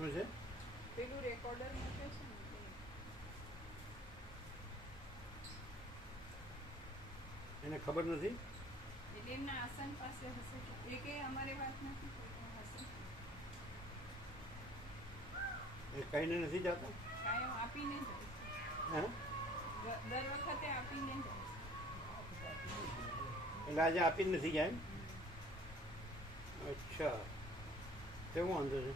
શું છે? પેલું રેકોર્ડર મૂકે છે ને એને ખબર નથી. એટલે એમના આસન પાસે હશે એ કે અમારે વાત નથી હશે એ કહીને નથી જતા. કાયમ આપીને જાય દર વખતે આપીને જાય એટલે આજે આપીને નથી જાય. અચ્છા, કેવું વાંધો છે?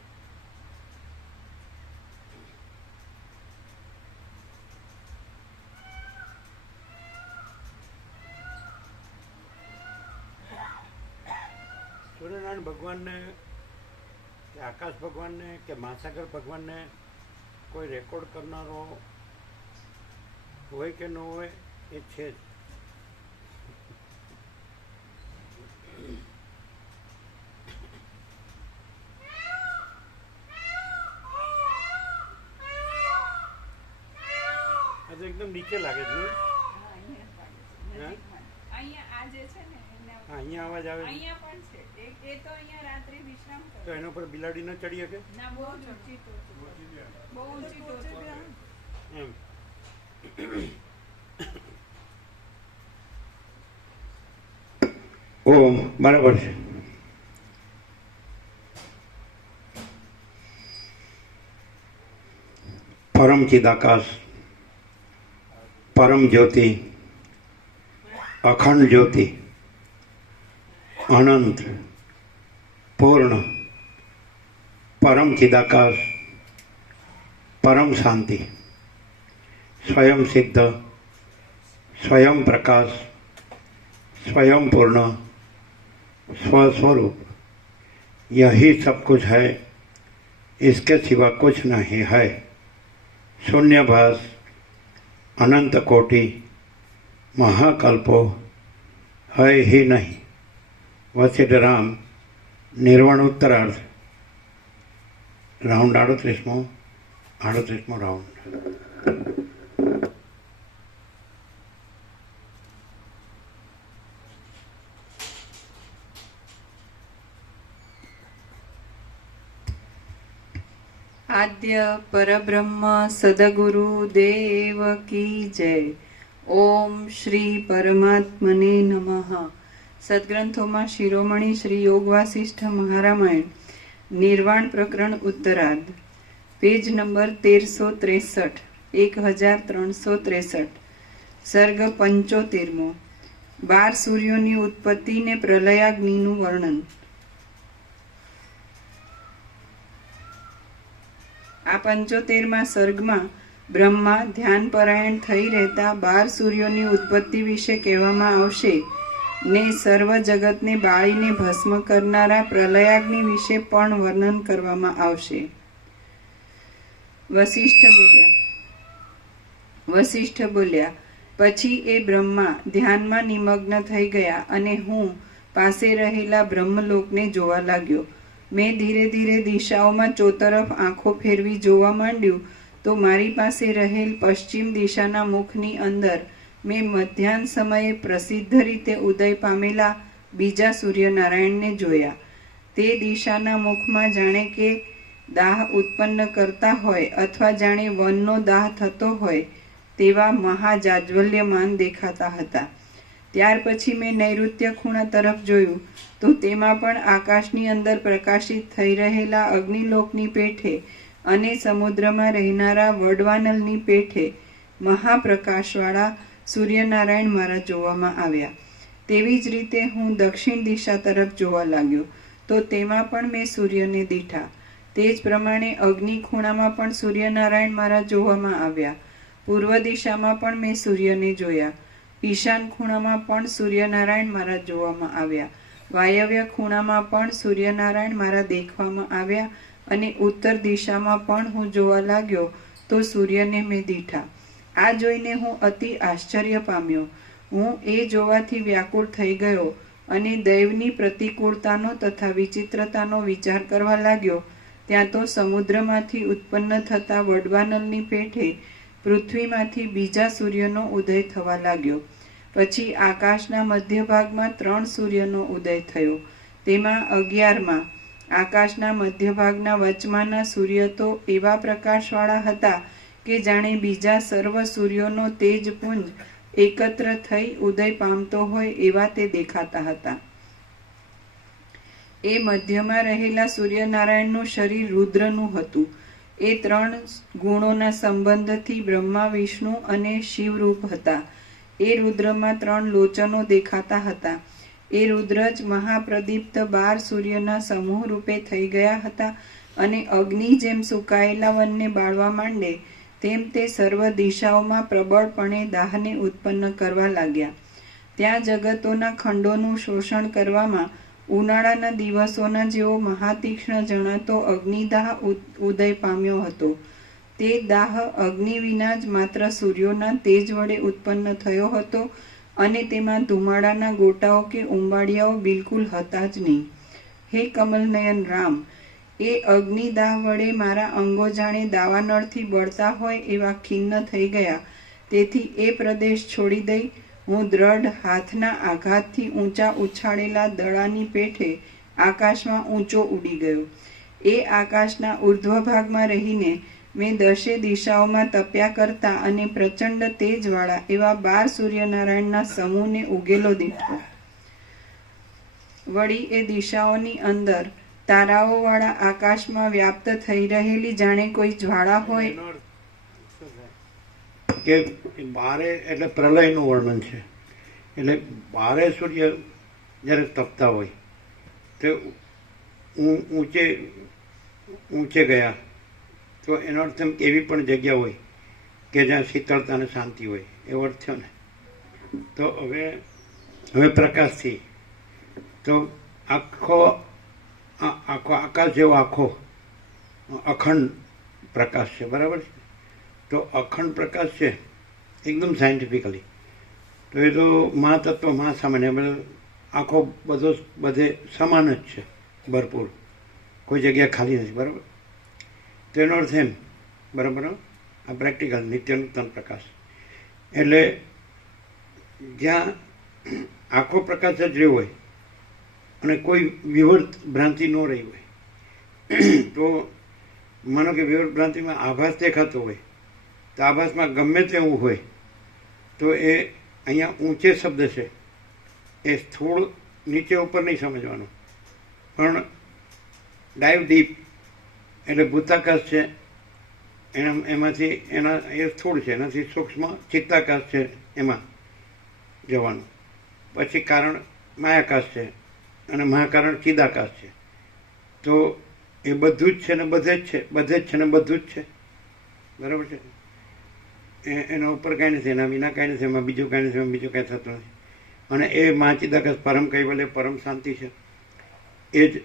સૂર્યનારાયણ ભગવાનને કે આકાશ ભગવાનને કે મહાસાગર ભગવાનને કોઈ રેકોર્ડ કરનારો હોય કે ન હોય એ છે જ. આ તો એકદમ નીચે લાગે છે. અહીંયા આ જે છે ને અહીંયા અવાજ આવે અહીંયા પણ છે એ તો અહીંયા રાત્રે વિશ્રામ કરે. તો એના પર બિલાડી ન ચડી શકે? ના, બહુ ઊંચી ટોચ એમ. ઓમ બરાબર છે. પરમ ચિદાકાશ, પરમ જ્યોતિ, અખંડ જ્યોતિ, અનંત, પૂર્ણ, પરમ ચિદાકાશ, પરમ શાંતિ, स्वयं सिद्ध, स्वयं प्रकाश, स्वयं पूर्ण, स्वस्वरूप, यही सब कुछ है, इसके सिवा कुछ नहीं है। शून्यभास, अनंत कोटि, महाकल्पो है ही नहीं। वशिष्ठराम निर्वाण उत्तरार्थ राउंड 38मो राउंड। आद्य परब्रह्म सदगुरु देव की जय। ओम श्री परमात्मने नमः। सद्ग्रंथों शिरोमणि श्री योग वासिष्ठ महारामायण निर्वाण प्रकरण उत्तरार्ध पेज नंबर 1363 1363 सर्ग 75 12 सूर्योनी उत्पत्ति ने प्रलयाग्निનું વર્ણન। આ 75મા સર્ગમાં બ્રહ્મા ધ્યાન પરાયણ થઈ રહેતા 12 સૂર્યોની ઉત્પત્તિ વિશે કહેવામાં આવશે ને સર્વ જગતને બાળીને ભસ્મ કરનારા પ્રલયાગ્નિ વિશે પણ વર્ણન કરવામાં આવશે। વશિષ્ઠ બોલ્યા પછી એ બ્રહ્મા ધ્યાનમાં નિમગ્ન થઈ ગયા અને હું પાસે રહેલા બ્રહ્મલોકને જોવા લાગ્યો। મેં ધીરે ધીરે દિશાઓમાં ચોતરફ આંખો ફેરવી જોવા માંડ્યું તો મારી પાસે રહેલ પશ્ચિમ દિશાના મુખની અંદર મેં મધ્યાહન સમયે પ્રસિદ્ધ રીતે ઉદય પામેલા બીજા સૂર્યનારાયણને જોયા। તે દિશાના મુખમાં જાણે કે દાહ ઉત્પન્ન કરતા હોય અથવા જાણે વનનો દાહ થતો હોય તેવા મહાજાજ્વલ્યમાન દેખાતા હતા। ત્યાર પછી મેં નૈઋત્ય ખૂણા તરફ જોયું તો તેમાં પણ આકાશની અંદર પ્રકાશિત થઈ રહેલા અગ્નિલોકની પેઠે અને સમુદ્રમાં રહેનારા વડવાનલની પેઠે મહાપ્રકાશવાળા સૂર્યનારાયણ મારા જોવામાં આવ્યા। તેવી જ રીતે હું દક્ષિણ દિશા તરફ જોવા લાગ્યો તો તેમાં પણ મેં સૂર્યને દીઠા। તે જ પ્રમાણે અગ્નિ ખૂણામાં પણ સૂર્યનારાયણ મારા જોવામાં આવ્યા। પૂર્વ દિશામાં પણ મેં સૂર્યને જોયા। ઈશાન ખૂણામાં પણ સૂર્યનારાયણ મારા જોવામાં આવ્યા। વાયવ્ય ખૂણામાં પણ સૂર્યનારાયણ મારા દેખવામાં આવ્યા અને ઉત્તર દિશામાં પણ હું જોવા લાગ્યો તો સૂર્યને મેં દીઠા। આ જોઈને હું અતિ આશ્ચર્ય પામ્યો। હું એ જોવાથી વ્યાકુળ થઈ ગયો અને દૈવની પ્રતિકૂળતાનો તથા વિચિત્રતાનો વિચાર કરવા લાગ્યો। ત્યાં તો સમુદ્રમાંથી ઉત્પન્ન થતા વડવાનલની પેઠે પૃથ્વીમાંથી બીજા સૂર્યનો ઉદય થવા લાગ્યો। પછી આકાશના મધ્ય ભાગમાં 3 સૂર્યનો ઉદય થયો। તેમાં 11માં આકાશના મધ્યભાગના વચમાંના સૂર્ય તો એવા પ્રકાશવાળા હતા કે જાણે બીજા સર્વ સૂર્યોનો તેજપુંજ એકત્ર થઈ ઉદય પામતો હોય એવા તે દેખાતા હતા. એ મધ્યમાં રહેલા સૂર્યનારાયણનું શરીર રુદ્રનું હતું. એ 3 ગુણોના સંબંધથી બ્રહ્મા, વિષ્ણુ અને શિવરૂપ હતા. એ રુદ્રમાં 3 લોચનો દેખાતા હતા. એ રુદ્ર જ મહાપ્રદીપ્ત 12 સૂર્યના સમૂહ રૂપે થઈ ગયા હતા અને અગ્નિ જેમ સુકાયેલા વનને બાળવા માંડે તેમ તે સર્વ દિશાઓમાં પ્રબળપણે દાહને ઉત્પન્ન કરવા લાગ્યા. ત્યાં જગતોના ખંડોનું શોષણ કરવામાં ઉનાળાના દિવસોના જેવો મહાતીક્ષ્ણ જણાતો અગ્નિદાહ ઉદય પામ્યો હતો. તે દાહ અગ્નિ વિના જ માત્ર સૂર્યોના તેજ વડે ઉત્પન્ન થયો હતો અને તેમાં ધુમાડાના ગોટાઓ કે ઉંબાડિયાઓ બિલકુલ હતા જ નહીં. હે કમલનયન રામ, એ અગ્નિદાહ વડે મારા અંગો જાણે દાવાનળથી બળતા હોય એવા ખિન્ન થઈ ગયા. તેથી એ પ્રદેશ છોડી દઈ હું દ્રઢ હાથના આઘાતથી ઊંચા ઉછાળેલા દડાની પેઠે આકાશમાં ઊંચો ઉડી ગયો. એ આકાશના ઉર્ધ્વ ભાગમાં રહીને મેં 10 દિશાઓમાં તપ્યા કરતા અને પ્રચંડ તેજવાળા એવા 12 સૂર્યનારાયણના સમૂહને ઉગેલો દીઠો. વળી એ દિશાઓની અંદર તારાઓવાળા આકાશમાં વ્યાપ્ત થઈ રહેલી જાણે કોઈ જ્વાળા હોય. એનો અર્થ શું થાય? કે બારે એટલે પ્રલયનું વર્ણન છે. એટલે બારે સૂર્ય જ્યારે તપતા હોય તો ઊંચે ગયા, તો એનો અર્થ એમ કે એવી પણ જગ્યા હોય કે જ્યાં શીતળતા અને શાંતિ હોય, એવો અર્થ થયો ને. તો હવે પ્રકાશથી તો આખો આકાશ જેવો આખો અખંડ પ્રકાશ છે, બરાબર છે. તો અખંડ પ્રકાશ છે એકદમ સાયન્ટિફિકલી, તો એ તો મહાતત્વ મહાસામાન્ય આખો બધે સમાન જ છે, ભરપૂર, કોઈ જગ્યા ખાલી નથી, બરાબર. તો એનો અર્થ એમ, બરાબર, આ પ્રેક્ટિકલ નિત્ય નૂતન પ્રકાશ એટલે જ્યાં આખો પ્રકાશ જ રહ્યો હોય અને કોઈ વિવર્ત ભ્રાંતિ ન રહી હોય, તો માનો કે વિવર્ત ભ્રાંતિમાં આભાસ દેખાતો હોય, તો આભાસમાં ગમે તેવું હોય તો એ અહીંયા ઊંચે શબ્દ છે, એ સ્થૂળ નીચે ઉપર નહીં સમજવાનું, પણ ડાઈવ ડીપ એટલે ભૂતાકાશ છે એમાંથી એ સ્થૂળ છે, એનાથી સૂક્ષ્મ ચિત્તાકાશ છે, એમાં જવાનું. પછી કારણ માયાકાશ છે અને મહાકારણ ચિદાકાશ છે. તો એ બધું જ છે ને બધે જ છે, બધે જ છે ને બધું જ છે, બરાબર છે. એના ઉપર કાંઈ નથી, એના વિના કાંઈ નથી, એમાં બીજું કાંઈ નથી, એમાં બીજું કાંઈ થતું નથી. અને એ મહાચિદાકાશ પરમ કૈવલ્ય પરમ શાંતિ છે, એ જ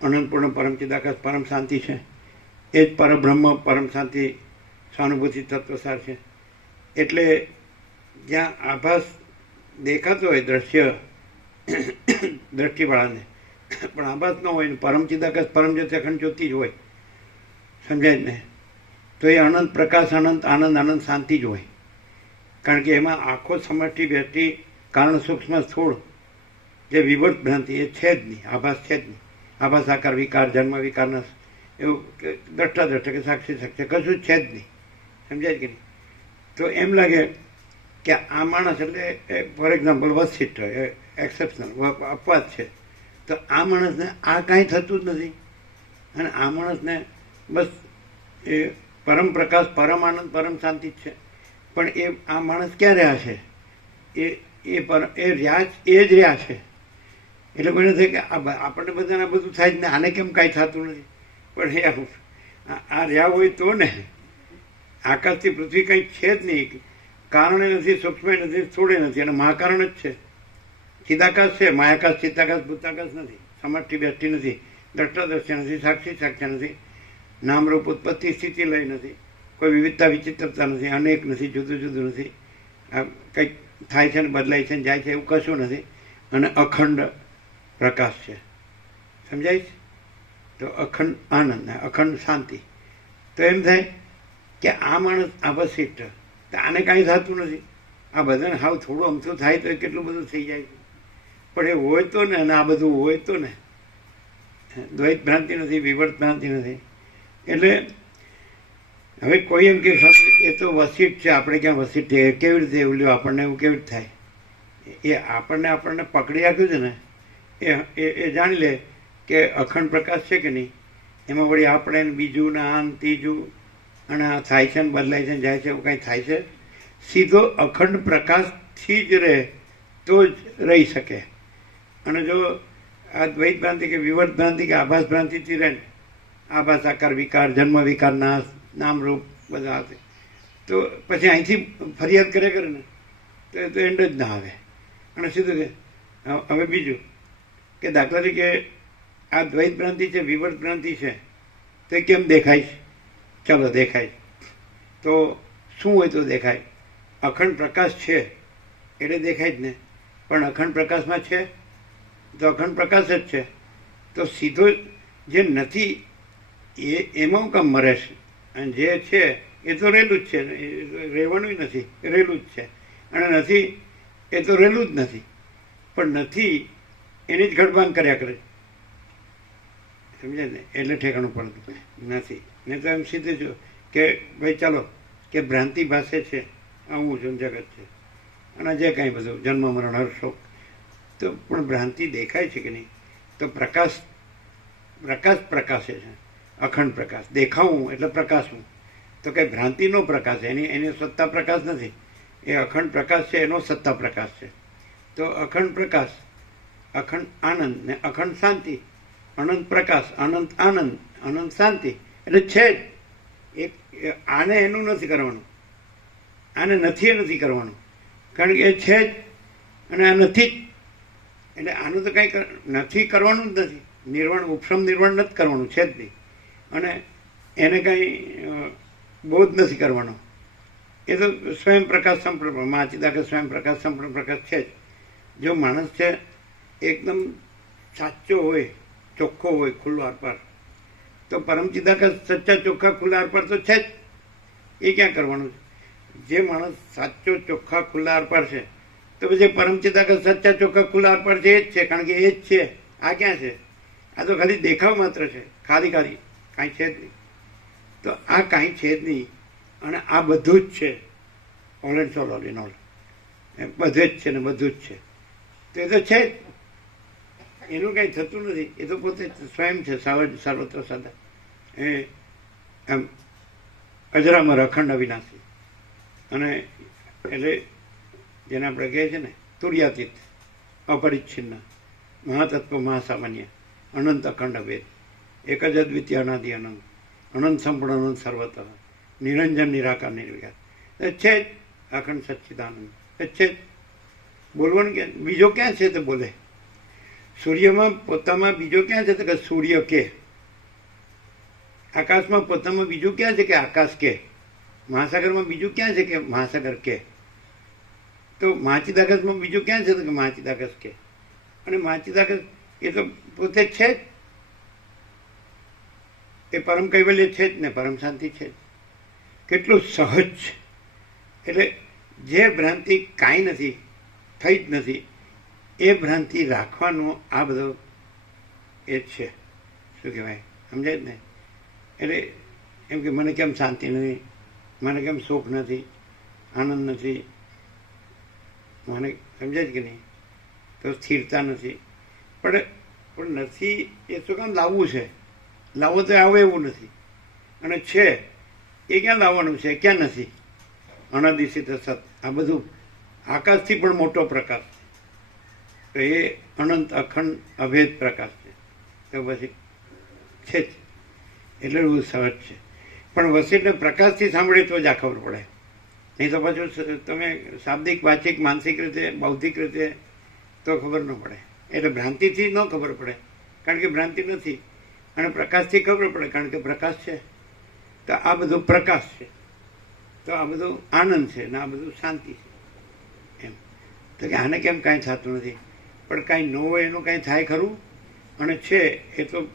અનંતપૂર્ણ પરમ ચિદાકાશ પરમ શાંતિ છે, એ જ પરબ્રહ્મ પરમ શાંતિ સહાનુભૂતિ તત્વસાર છે. એટલે જ્યાં આભાસ દેખાતો હોય દ્રશ્ય દ્રષ્ટિવાળાને, પણ આભાસ ન હોય ને પરમ ચિદાકાશ પરમ જ્યોતિ અખંડ જ્યોતિ જ હોય, સમજાય જ ને, તો એ અનંત પ્રકાશ, અનંત આનંદ, અનંત શાંતિ જ હોય. કારણ કે એમાં આખો સમષ્ટિ વ્યષ્ટિ કારણ સૂક્ષ્મ સ્થૂળ જે વિવર્ત ભ્રાંતિ એ છે જ નહીં, આભાસ છે જ નહીં. આભાસ આકાર વિકાર જન્મ વિકારના એવું દ્રષ્ટા દ્રષ્ટા કે સાક્ષી સાક્ષી કશું જ છે જ નહીં, સમજાય કે નહીં. તો એમ લાગે કે આ માણસ એટલે ફોર એક્ઝામ્પલ વસિષ્ઠ એક્સેપ્શનલ અપવાદ છે, તો આ માણસને આ કાંઈ થતું જ નથી અને આ માણસને બસ એ પરમ પ્રકાશ પરમ આનંદ પરમ શાંતિ જ છે. પણ એ આ માણસ ક્યાં રહ્યા છે? એ જ રહ્યા છે. એટલે કોઈને થાય કે આપણને બધાને બધું થાય જ ને, આને કેમ કાંઈ થતું નથી? પણ એ આ રહ્યા હોય તો ને, આકાશથી પૃથ્વી કંઈ છે જ નહીં, કારણે નથી, સૂક્ષ્મ નથી, સ્થૂળે નથી, અને મહાકારણ જ છે. ચિદાકાશ છે, માયાકાશ ચિત્તાકાશ ભૂતાકાશ નથી, સમષ્ટિ વ્યષ્ટિ નથી, દ્રષ્ટા દ્રશ્ય નથી, સાક્ષી સાક્ષ્ય નથી, નામરૂપ ઉત્પત્તિ સ્થિતિ લઈ નથી, કોઈ વિવિધતા વિચિત્રતા નથી, અનેક નથી, જુદું જુદું નથી, આ કંઈક થાય છે ને બદલાય છે ને જાય છે એવું કશું નથી, અને અખંડ પ્રકાશ છે, સમજાય છે. તો અખંડ આનંદ, અખંડ શાંતિ. તો એમ થાય કે આ માણસ અવશિષ્ટ, તો આને કાંઈ થતું નથી, આ બધાને હાવ થોડું અમથું થાય તો કેટલું બધું થઈ જાય. પણ એ હોય તો ને, અને આ બધું હોય તો ને, દ્વૈત ભ્રાંતિ નથી, વિવર્ત ભ્રાંતિ નથી. એટલે હવે કોઈ એમ કે એ તો વસીટ છે, આપણે ક્યાં વસીટ છે, કેવી રીતે એવું લ્યો, આપણને એવું કેવી રીતે થાય? એ આપણને પકડી રાખ્યું છે ને, એ જાણી લે કે અખંડ પ્રકાશ છે કે નહીં. એમાં વળી આપણે બીજું ને આન ત્રીજું અને આ થાય છે ને બદલાય છે ને જાય છે, એવું કાંઈ થાય છે? સીધો અખંડ પ્રકાશથી જ રહે તો જ રહી શકે. અને જો આ દ્વૈત ભ્રાંતિ કે વિવર્ત ભ્રાંતિ કે આભાસ ભ્રાંતિથી રહે, આભાસ આકાર વિકાર, જન્મ વિકાર, નાશ, નામરૂપ બધા હશે, તો પછી અહીંથી ફરિયાદ કરે ને તો એન્ડ જ ના આવે. અને સીધું કે હવે બીજું કે દાખલા તરીકે આ દ્વૈત ભ્રાંતિ છે, વિવર્ત ભ્રાંતિ છે, તો એ કેમ દેખાય છે? ચાલો દેખાય તો શું હોય તો દેખાય? અખંડ પ્રકાશ છે એટલે દેખાય જ ને. પણ અખંડ પ્રકાશમાં છે તો અખંડ પ્રકાશ જ છે. તો સીધો જે નથી એમાં કામ મરે છે, અને જે છે એ તો રહેલું જ છે, રહેવાનું નથી, રહેલું જ છે. અને નથી એ તો રહેલું જ નથી, પણ નથી એની જ ઘડબાંગ કર્યા કરે, સમજે ને? એટલે ઠેકાણું પડતું નથી. ને તો એમ સીધું છું કે ભાઈ ચાલો કે ભ્રાંતિ ભાષે છે, આવું છું જગત છે, અને જે કાંઈ બધું જન્મ મરણ હર્ષોક, તો પણ ભ્રાંતિ દેખાય છે કે નહીં? તો પ્રકાશ પ્રકાશે છે, અખંડ પ્રકાશ. દેખાવું એટલે પ્રકાશવું, તો કંઈ ભ્રાંતિનો પ્રકાશ, એની સત્તા પ્રકાશ નથી. એ અખંડ પ્રકાશ છે, એનો સત્તા પ્રકાશ છે. તો અખંડ પ્રકાશ, અખંડ આનંદ ને અખંડ શાંતિ, અનંત પ્રકાશ, અનંત આનંદ, અનંત શાંતિ, એટલે છે જ. આને એનું નથી કરવાનું, આને નથી કરવાનું, કારણ કે એ છે જ અને આ નથી જ. એટલે આનું તો કંઈ નથી કરવાનું જ નથી. નિર્વાણ, ઉપશમ નિર્વાણ નથી કરવાનું, છે જ નહીં. અને એને કંઈ બોધ નથી કરવાનો. એ તો સ્વયં પ્રકાશ સંપૂર્ણ, માચિદાકે સ્વયં પ્રકાશ સંપૂર્ણ પ્રકાશ છે જ. જો માણસ છે એકદમ સાચો હોય, ચોખ્ખો હોય, ખુલ્લો આરપાર, તો પરમચિદાકાશ સચ્ચા ચોખ્ખા ખુલ્લા આરપાર તો છે જ. એ ક્યાં કરવાનું છે? જે માણસ સાચો ચોખ્ખા ખુલ્લા આરપાર છે, તો પછી પરમચિદાકાશ સચ્ચા ચોખ્ખા ખુલ્લા આરપાર છે એ જ છે, કારણ કે એ જ છે. આ ક્યાં છે? આ તો ખાલી દેખાવ માત્ર છે, ખાલી કાંઈ છે જ નહીં. તો આ કાંઈ છે જ નહીં, અને આ બધું જ છે. All and soul, all in all, બધે જ છે ને બધું જ છે. તો એ તો છે જ, એનું કાંઈ થતું નથી. એ તો પોતે સ્વયં છે, સર્વત્ર સદા. એ એમ અજરામર, અખંડ, અવિનાશી. અને એટલે જેને આપણે કહીએ છીએ ને તુર્યાતીત, અપરિચ્છિન્ન, મહાતત્વ, મહાસામાન્ય, અનંત, અખંડ, અભેદ, એક જ અદ્વિતીય, અનાદિ, અનંત, અનંત, સંપૂર્ણ, અનંત, સર્વતઃ, નિરંજન, નિરાકાર, નિર્વિકાર. એ છે જ અખંડ સચ્ચિદાનંદ. એ છે જ. બોલવાનું ક્યાં? બીજો ક્યાં છે તો બોલે? સૂર્યમાં પોતામાં બીજો ક્યાં છે તો કે સૂર્ય કે. આકાશમાં પોતામાં બીજું ક્યાં છે કે આકાશ કે. મહાસાગરમાં બીજું ક્યાં છે કે મહાસાગર કે. તો મહાચિદાકાશમાં બીજું ક્યાં છે તો કે મહાચિદાકાશ કે. અને મહાચિદાકાશ એ તો પોતે છે જ. એ પરમ કૈવલ્ય છે જ ને, પરમ શાંતિ છે જ. કેટલું સહજ. એટલે જે ભ્રાંતિ કાંઈ નથી, થઈ જ નથી, એ ભ્રાંતિ રાખવાનો આ બધો એ જ છે. શું કહેવાય? સમજાય જ ને? એટલે એમ કે મને કેમ શાંતિ નથી, મને કેમ સુખ નથી, આનંદ નથી, મને સમજાય જ કે નહીં? તો સ્થિરતા નથી. પણ નથી એ શું કામ લાવવું છે? લાવવો તો આવે એવું નથી. અને છે એ ક્યાં લાવવાનું છે? ક્યાં નથી? અનાદિસિત સત, આ બધું આકાશથી પણ મોટો પ્રકાશ છે. તો એ અનંત, અખંડ, અભેદ પ્રકાશ છે. તો પછી છે જ. એટલે બહુ સહજ છે. પણ વસીને પ્રકાશથી સાંભળીએ તો જ આ ખબર પડે. નહીં તો પાછું તમે શાબ્દિક, વાચિક, માનસિક રીતે, બૌદ્ધિક રીતે તો ખબર ન પડે. એટલે ભ્રાંતિથી ન ખબર પડે, કારણ કે ભ્રાંતિ નથી. અને પ્રકાશથી ખબર પડે, કારણ કે પ્રકાશ છે. તો આ બધું પ્રકાશ છે, તો આ બધું આનંદ છે ને આ બધું શાંતિ છે. એમ તો કે આને કેમ કાંઈ થતું નથી? પણ કાંઈ ન હોય એનું કાંઈ થાય ખરું? અને છે એ તો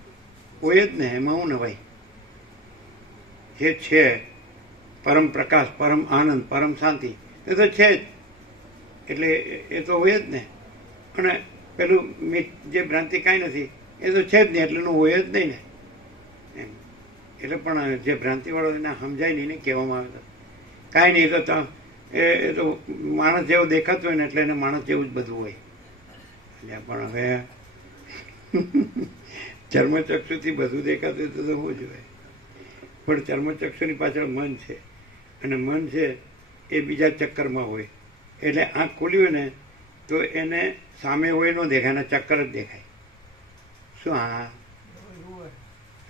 હોય જ ને, એમાં હું ને ભાઈ. જે છે પરમ પ્રકાશ, પરમ આનંદ, પરમ શાંતિ, એ તો છે જ. એટલે એ તો હોય જ ને. અને પેલું જે ભ્રાંતિ કાંઈ નથી, એ તો છે જ નહીં, એટલે એનું હોય જ નહીં ને એમ. એટલે પણ જે ભ્રાંતિવાળો એને સમજાય નહીં ને કહેવામાં આવે તો કાંઈ નહીં, એ તો એ તો માણસ જેવો દેખાતો હોય ને એટલે એને માણસ જેવું જ બધું હોય. એટલે પણ હવે ચર્મચક્ષુથી બધું દેખાતું હોય તો શું જોઈએ? પણ ચર્મચક્ષુની પાછળ મન છે, અને મન છે એ બીજા ચક્કરમાં હોય. એટલે આંખ ખુલી હોય ને તો એને સામે હોય ન દેખાય, એના ચક્કર જ દેખાય. શું? હા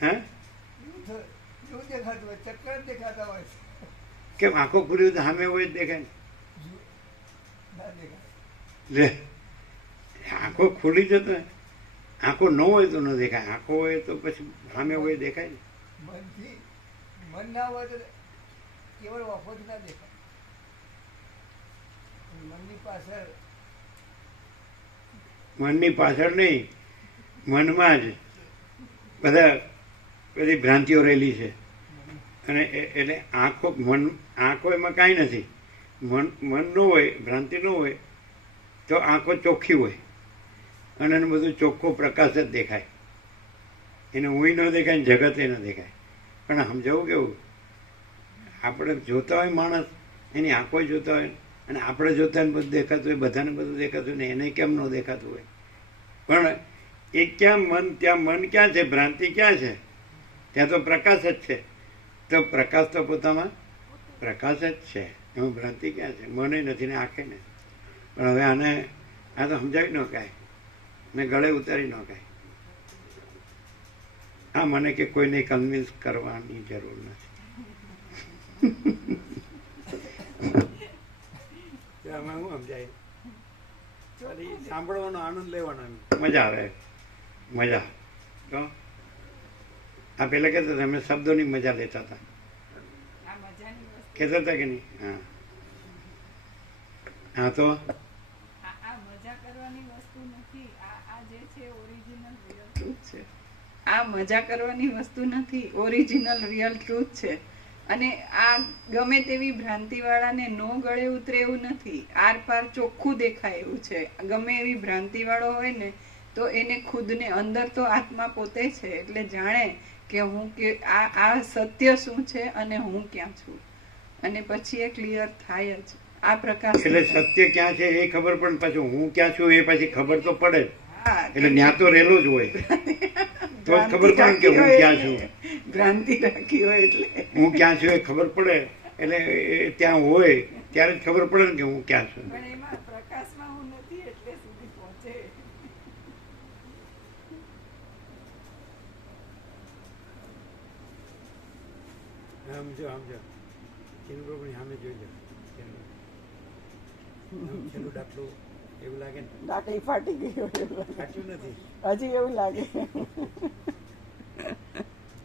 હા, કેમ આંખો ખુલી હોય તો સામે હોય જ દેખાય ને? લે, આંખો ખુલી જતો, આંખો ન હોય તો ન દેખાય, આંખો હોય તો પછી સામે હોય દેખાય ને. મન ના હોય તો કેવળ વફોજ ના દેખાય. મનની પાછળ નહીં, મનમાં જ બધી ભ્રાંતિઓ રહેલી છે. અને એટલે આંખો એમાં કાંઈ નથી. મન ન હોય, ભ્રાંતિ ન હોય તો આંખો ચોખ્ખી હોય અને એનું બધું ચોખ્ખો પ્રકાશ જ દેખાય. એને ઊંઈ ન દેખાય ને જગતે ન દેખાય. પણ સમજાવું કેવું, આપણે જોતા હોય માણસ, એની આંખો જોતા હોય અને આપણે જોતા હોય બધું દેખાતું હોય, બધાને બધું દેખાતું હોય ને એને કેમ ન દેખાતું હોય? પણ એ ક્યાં મન, ત્યાં મન ક્યાં છે, ભ્રાંતિ ક્યાં છે? ત્યાં તો પ્રકાશ જ છે. તો પ્રકાશ તો પોતામાં પ્રકાશ જ છે, એમાં ભ્રાંતિ ક્યાં છે? મને નથી ને આંખે ને. પણ હવે આને આ તો સમજાવી ન કાંઈ ને ગળે ઉતારી ન કાંઈ. હા, મને કે કોઈને કન્વિન્સ કરવાની જરૂર નથી. આમાં શું સમજાય? ખાલી સાંભળવાનો આનંદ લેવાનો, મજા આવે, મજા. તો આ પેલા કહેતા હતા અમે શબ્દોની મજા લેતા હતા, કહેતા હતા કે નહીં? હા હા, તો આ મજા કરવાની વસ્તુ નથી, ઓરિજિનલ રિયલ ટ્રુથ છે. અને આ ગમે તેવી ભ્રાંતિ વાળાને નો ગળે ઉતરે એવું નથી, આર પાર ચોખ્ખું દેખાય એવું છે. ગમે એવી ભ્રાંતિ વાળો હોય ને તો એને ખુદને અંદર તો આત્મા પોતે છે, એટલે જાણે કે હું કે આ સત્ય શું છે અને હું ક્યાં છું, અને પછી એ ક્લિયર થાય જ. આ પ્રકાશ એટલે સત્ય ક્યાં છે એ ખબર પણ પાછું હું ક્યાં છું એ પછી ખબર તો પડે જ. હા, એટલે ત્યાં તો રહેલો જ હોય તો જ ખબર પડે કે હું ક્યાં છું. ભ્રાંતિ રાખી હોય એટલે હું ક્યાં છું એ ખબર પડે, એટલે એ ત્યાં હોય ત્યારે જ ખબર પડે ને કે હું ક્યાં છું. પણ એમાં પ્રકાશમાં હું નથી એટલે સુધી પહોંચે. સમજો સમજો, ચિન્મયની સામે જોઈ લો, છેલ્લું દાખલું એવું લાગે ને દાખલી ફાટી ગઈ હોય સાચું નથી. હજી એવું લાગે.